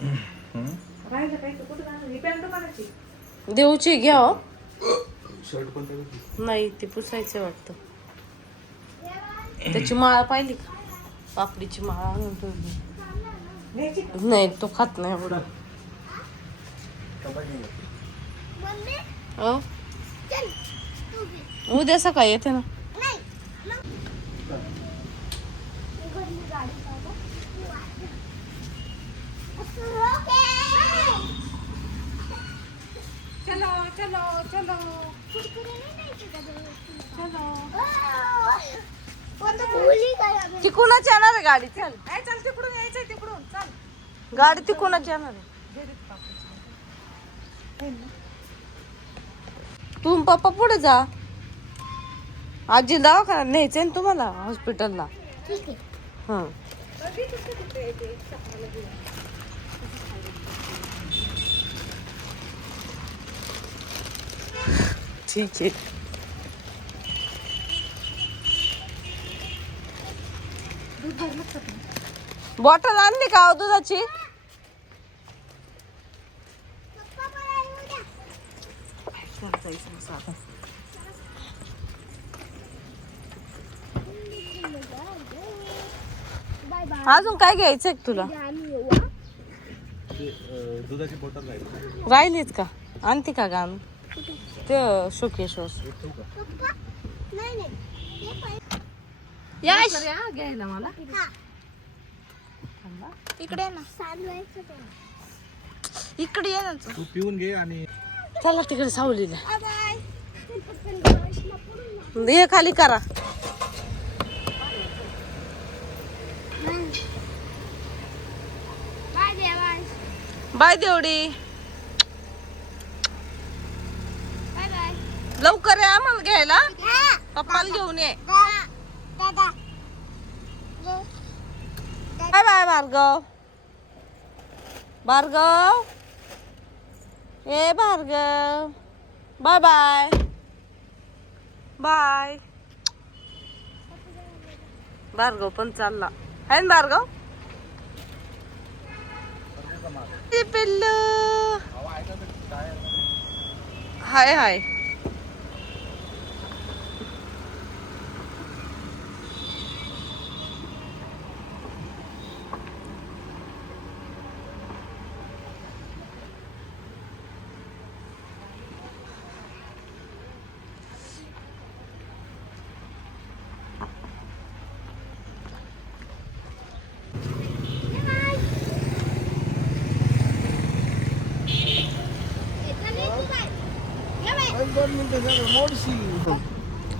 राहिलं काही तर कुठं जाणार ही. पॅन्ट कोणाची देऊची घ्या हो शर्ट नाही ते पुसायचं वाटतं. त्याची माळ पाहिली का? पापडीची माळ आणून ठेवली. घ्यायची का? नाही तो खात नाही एवढं. उद्या सकाळी येते ना नाही मग घरी गाडी पाहा असं रोके चलो चलो चलो। नाही? चलो। कोणतं भुली काय आम्ही? ती कुणाची येणार आहे गाडी? चल. ए चल तिकडून यायचंय तिकडून चल. गाडी ती कुणाची येणार आहे? तू पप्पा पुढे जा. आजी दवाखान्यात न्यायचंय ना तुम्हाला हॉस्पिटलला ठीक आहे. हा. ठीक आहे बॉटल आणली का हो दुधाची? अजून काय घ्यायचंय का तुला? आम्ही हा. दुधाची बॉटल राहील राहिलीच का? आणते का गा ते पाहिजे. यश घ्यायला मला हा. इकडे ना चालवायचं ते. इकडे ये ना तू. पिऊन घे आणि चला तिकडे सावलीला. हे खाली करा बाय देवडी बाय बाय लवकर या आम्हाला घ्यायला. हा. पप्पाला घेऊन ये. Bye bye Bhargav. भार्गव. ए Bhargav. Bye bye. Bye. Bhargav पण चालला. आहे ना भार्गव? पिल्लू. हाय हाय.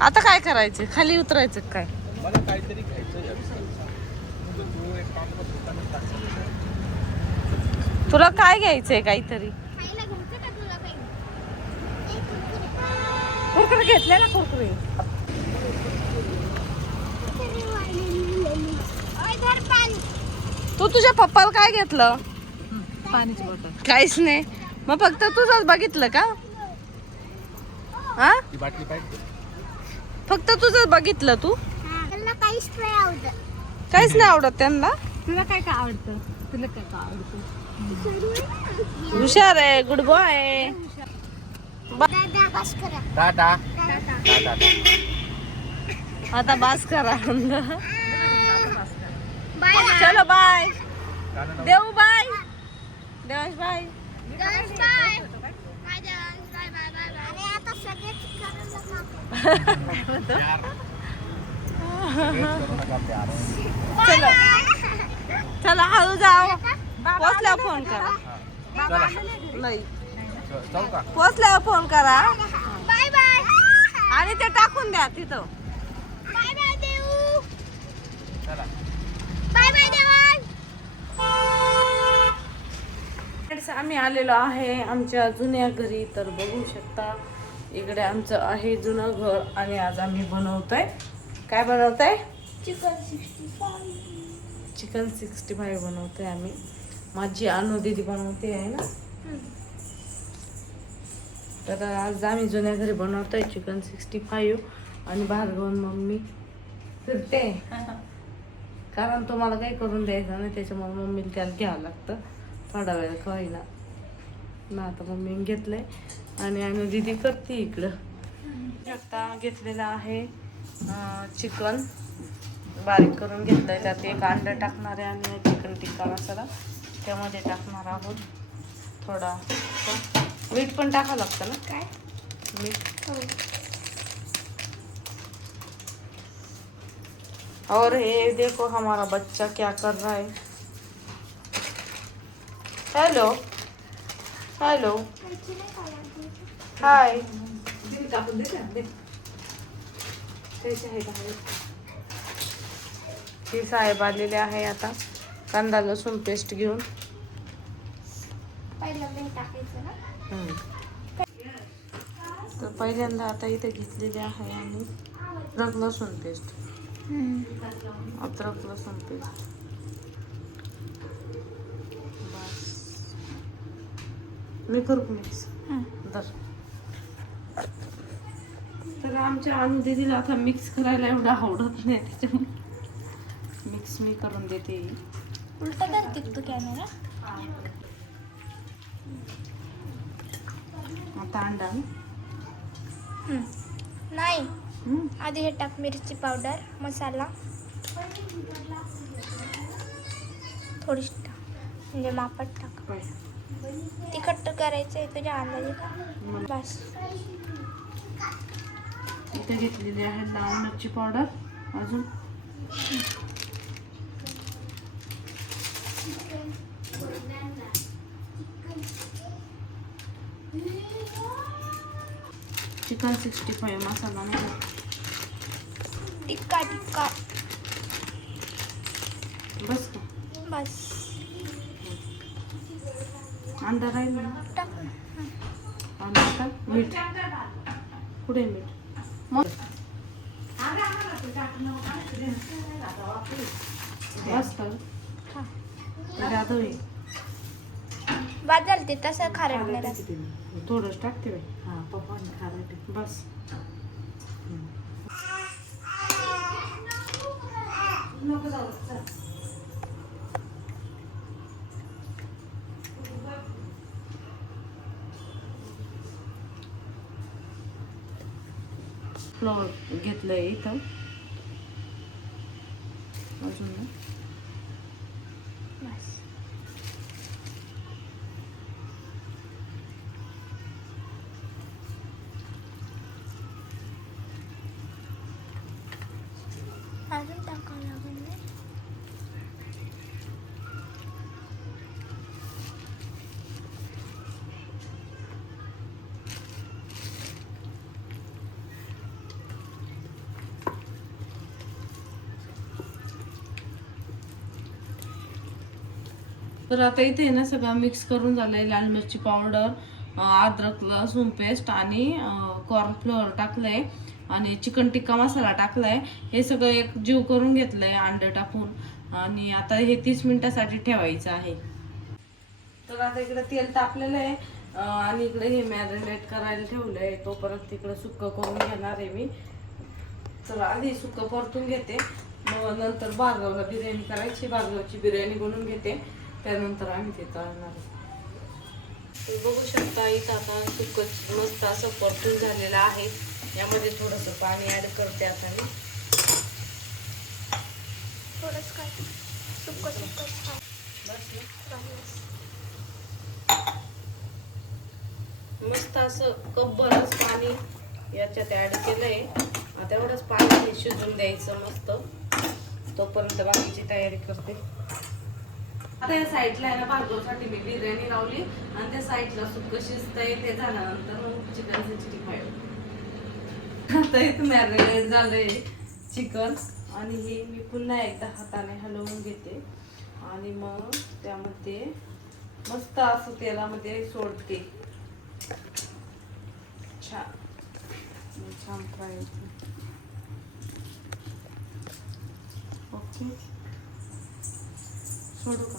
आता काय करायचं? खाली उतरायचं काय? टाक. तुला काय घ्यायचंय काहीतरी? खायला घ्यायचं का तुला काही? कुरकुरे घेतले ना कुरकुरे. तू तुझ्या पप्पाला काय घेतलं? पाण्याची बॉटल. काहीच नाही. मग फक्त तुझंच बघितलं का? हा? ती बाटली पाहिजे. फक्त तुझंच बघितलं तू? हा, त्यांना काहीच नाही आवडत. काहीच नाही आवडत त्यांना? तुला काय काय आवडतं? तुला काय काय आवडतं? हुशार आहे गुड बॉय दादा बस करा. टाटा टाटा. टाटा आता बास करा. बाय. चलो बाय. देऊ bye. Devansh bye. Devansh bye. Bye Devansh. Bye bye bye bye. अरे आता सगळेच करायला नको. प्यार वेट करू नका प्यार बाय चला चला हळू जाओ पोचल्यावर फोन करा. नाही पोचल्यावर फोन करा. Bye bye. आणि ते टाकून द्या तिथं. आम्ही आलेलो आहे आमच्या जुन्या घरी तर बघू शकता. इकडे आमचं आहे जुनं घर आणि आज आम्ही बनवतोय. काय बनवतोय? Chicken sixty five chicken sixty five बनवतोय आम्ही. माझी अनु दीदी बनवते आहे ना? तर आज आम्ही जुन्या घरी बनवतोय चिकन सिक्स्टी फाईव्ह आणि भार्गवन मम्मी फिरते. कारण तुम्हाला काही करून द्यायचं नाही त्याच्यामुळे मम्मीला त्याला घ्यावं लागतं. थोडा वेळ होईना. ना आता मम्मीने घेतलंय. आणि आणि दीदी करते इकडं. आता घेतलेलं आहे चिकन. बारीक करून घेतलंय त्यात एक अंडं टाकणार आहे आणि चिकन टिक्का मसाला त्यामध्ये टाकणार आहोत थोडा. मीठ पण टाकावं लागतं ना? काय? मीठ. और ये देखो हमारा बच्चा क्या कर रहा है. हेलो हेलो हाय ती साहेब आलेले आहे आता. कांदा लसूण पेस्ट घेऊन. तर पहिल्यांदा आता इथे घेतलेले आहे आणि अद्रक लसूण पेस्ट अद्रक लसूण पेस्ट बस मी करू मिक्स तर आमच्या अनुदिदीला आता मिक्स करायला एवढं आवडत नाही त्याच्यामुळे मिक्स मी करून देते. उलटा करते तू कॅमेरा आता अंडा. नाही. हम्म. आधी हे टाक मिरची पावडर मसाला. थोडीशी टाक. म्हणजे मापात टाक? तिखट करायचं आहे तुझ्या अंदाजे. का बस. इथे घेतलेली आहे लाल मिरची पावडर. अजून. चिकन सिक्स्टी फाईव्ह मसाला नाही टिक्का टिक्का. बस बस. अंडा राहील अंडा टाक मीठ. कुठे मीठ? मग बस का हा. जादव आहे बाद झालं ते तसं खारट नाही. थोडंच टाकते बाई. बस. फ्लोअर घेतलंय इथं अजून ना बस अजून टाकावं लागेल नाही तर आता इथे ना सगळं मिक्स करून झालं आहे लाल मिरची पावडर अद्रक लसूण पेस्ट आणि कॉर्नफ्लोअर टाकलंय आणि चिकन टिक्का मसाला टाकलाय. हे सगळं एक जीव करून घेतलंय अंडे टाकून. आणि आता हे तीस मिनिटासाठी ठेवायचं आहे. तर आता इकडे तेल तापलेलं आहे. आणि इकडे हे मॅरिनेट करायला ठेवलंय. परत तिकडे सुक्क करून घेणार आहे मी. चला आधी सुक्क परतून घेते. मग नंतर बारगावला बिर्याणी करायची. बारगावची बिर्याणी बनवून घेते. त्यानंतर आम्ही ते तळणार आहे. तुम्ही बघू शकता इथं आता सुक्क मस्त असं परतून झालेलं आहे. यामध्ये थोडंसं पाणी ऍड करते आता मी. थोडंच काय? मस्त असं कपभरच पाणी याच्यात ऍड केलंय. आता एवढंच पाणी हे शिजून द्यायचं मस्त. तोपर्यंत बाकीची तयारी करते. आता या साईडला आहे ना भार्गवसाठी मी बिर्याणी लावली आणि त्या साईडला सुक्क शिजतंय ते झाल्यानंतर मग चिकन सिक्स्टी फाईव्ह. आता इथं मॅरिनेट झालंय चिकन आणि हे मी पुन्हा एकदा हाताने हलवून घेते. आणि मग त्यामध्ये मस्त असं तेलामध्ये सोडते. छान. छान फ्राय होते. ओके. सोडू का?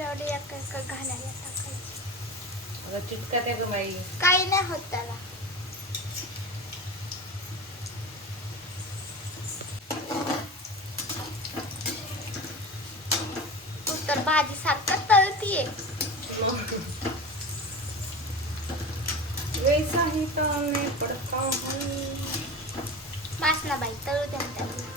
एवढं एक एक घालायला टाकायचं. अगं चिटका त्या ग बाई. काही नाही होत त्याला. तू तर भाजी सारखं तळतीये. वैसा ही तळणे पडता. मासना बाई तळू द्या त्याला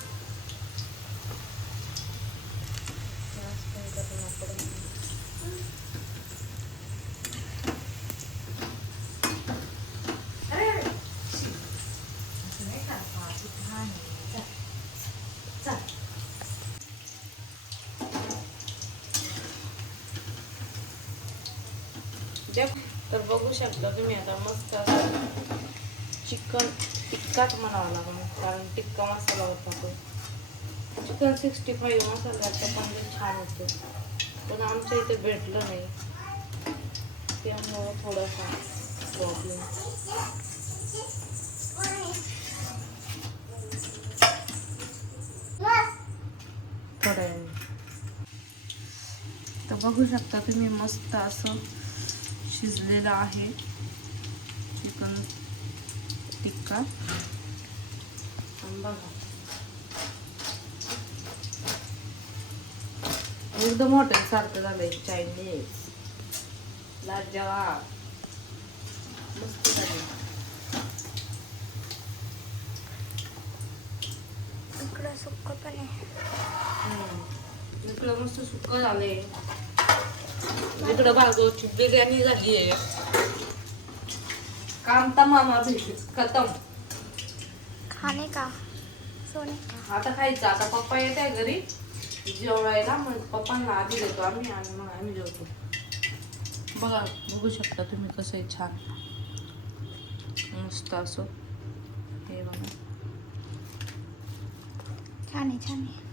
देख तर बघू शकता तुम्ही आता मस्त असं चिकन टिक्काच म्हणावा लागणार कारण टिक्का मसाला होता तो. चिकन सिक्स्टी फाईव्ह मसाल्याचा पण छान होतो. पण आमच्या इथे भेटलं नाही. त्यामुळं थोडासा प्रॉब्लेम थोड्या तर बघू शकता तुम्ही मस्त असं शिजलेलं आहे. चिकन टिक्का. बघा एकदम हॉटेल सारखं झालंय चायनीज लाजवाब मस्त झालं इकडं सुक्क पण आहे. इकडं मस्त सुक्क झालंय. इकडं बाजूची बिर्याणी झाली आहे काम तमामा खतम. खाणे का? सोने आता खायचं आता पप्पा येत आहे घरी. जेवायला मग पप्पांना आधी देतो आम्ही आणि मग आम्ही जेवतो. बघा बघू शकता तुम्ही कसं आहे छान. मस्त असं. हे बघा. छान आहे छान आहे.